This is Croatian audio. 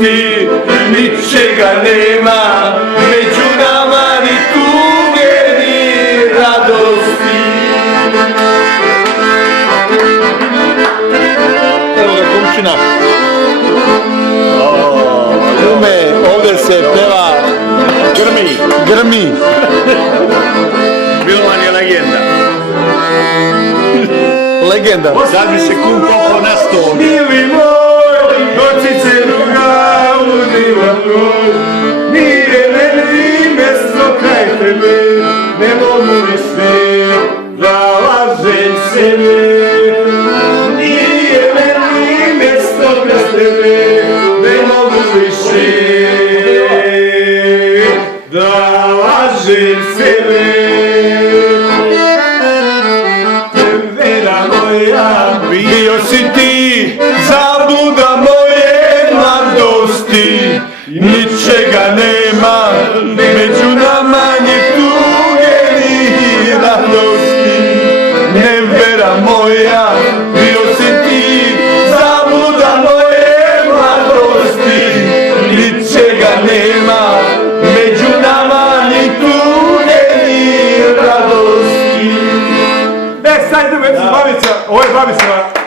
radosti, ničega nema, među nama ni tuge ni radosti. Evo ga Kumčina. Ovdje se peva Grmi. Milovan je legenda. Legenda. Sad bi se kum popao na stol. Mili moj, nocice ruga u divan broj, nije meni mesto kraj tebe, ne mogu više da lažem sebe. Nije meni mesto kraj tebe, ne mogu više da lažem sebe. Bio si ti zabluda moje mladosti, ničega nema, među nama ni tuge ni radosti. Nevera moja, bio si ti zabluda moje mladosti, ničega nema, među nama ni tuge ni radosti. Sad idemo, babica, ovo je babica.